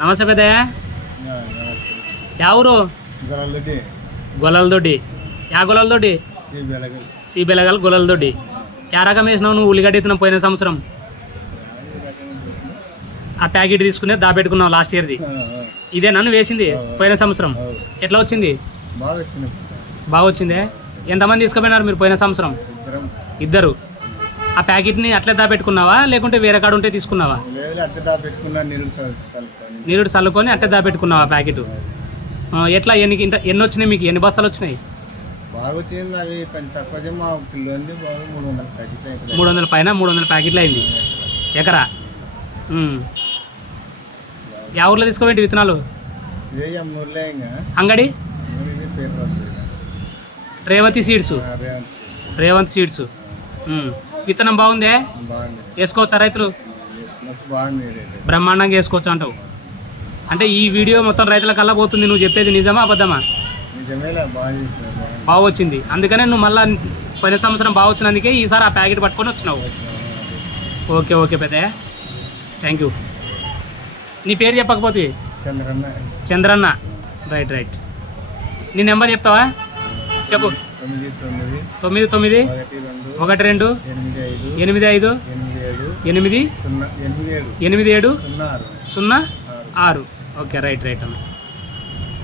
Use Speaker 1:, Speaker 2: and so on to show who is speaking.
Speaker 1: నమస్తే పెద్దయ్య యా ఊరు గొల్లలదొడ్డి యా గొల్లలదొడ్డి
Speaker 2: సి బెలగల్
Speaker 1: గొల్లలదొడ్డి యా రకం వేసినావు నువ్వు ఉల్లిగడ్డ ఇస్తున్నావు పోయిన సంవత్సరం ఆ ప్యాకెట్ తీసుకునే దాపెట్టుకున్నావు లాస్ట్ ఇయర్ది ఇదే నన్ను వేసింది పోయిన సంవత్సరం ఎట్లా వచ్చింది
Speaker 2: బాగా వచ్చింది
Speaker 1: ఎంతమంది తీసుకుపోయినారు మీరు పోయిన సంవత్సరం
Speaker 2: ఇద్దరు
Speaker 1: ఆ ప్యాకెట్ని అట్లే దాపెట్టుకున్నావా? లేకుంటే వేరే కాడ ఉంటే తీసుకున్నావా? నీరుడు చల్లుకొని అట్టే దాపెట్టుకున్నావా ప్యాకెట్? ఎట్లా ఎన్ని ఇంట- ఎన్ని వచ్చినాయి మీకు? ఎన్ని బస్తాలు వచ్చినాయి?
Speaker 2: మూడు వందల
Speaker 1: పైన మూడు వందల ప్యాకెట్లు అయింది. ఎకరా. యా ఊర్లో తీసుకోవేంటి విత్తనాలు? అంగడి. రేవతి సీడ్స్?
Speaker 2: రేవంత్
Speaker 1: సీడ్స్. విత్తనం బాగుందే? వేసుకోవచ్చా రైతులు? బ్రహ్మాండంగా వేసుకోవచ్చు అంటావు. అంటే ఈ వీడియో మొత్తం రైతుల కల్లా పోతుంది నువ్వు చెప్పేది నిజమా అబద్ధమా?
Speaker 2: బాగా
Speaker 1: వచ్చింది. అందుకనే నువ్వు మళ్ళీ పోయిన సంవత్సరం బాగా వచ్చినందుకే ఈసారి ఆ ప్యాకెట్ పట్టుకొని వచ్చినావు. ఓకే ఓకే పెద్ద. థ్యాంక్ యూ నీ పేరు చెప్పకపోతే?
Speaker 2: చంద్రన్న.
Speaker 1: చంద్రన్న. రైట్ రైట్ నీ నెంబర్ చెప్తావా? చెప్పు.
Speaker 2: తొమ్మిది తొమ్మిది. ఒకటి రెండు. ఎనిమిది ఐదు.
Speaker 1: ఎనిమిది
Speaker 2: ఎనిమిది ఏడు. సున్నా సున్నా
Speaker 1: ఆరు. ఓకే రైట్ రైట్ అన్న.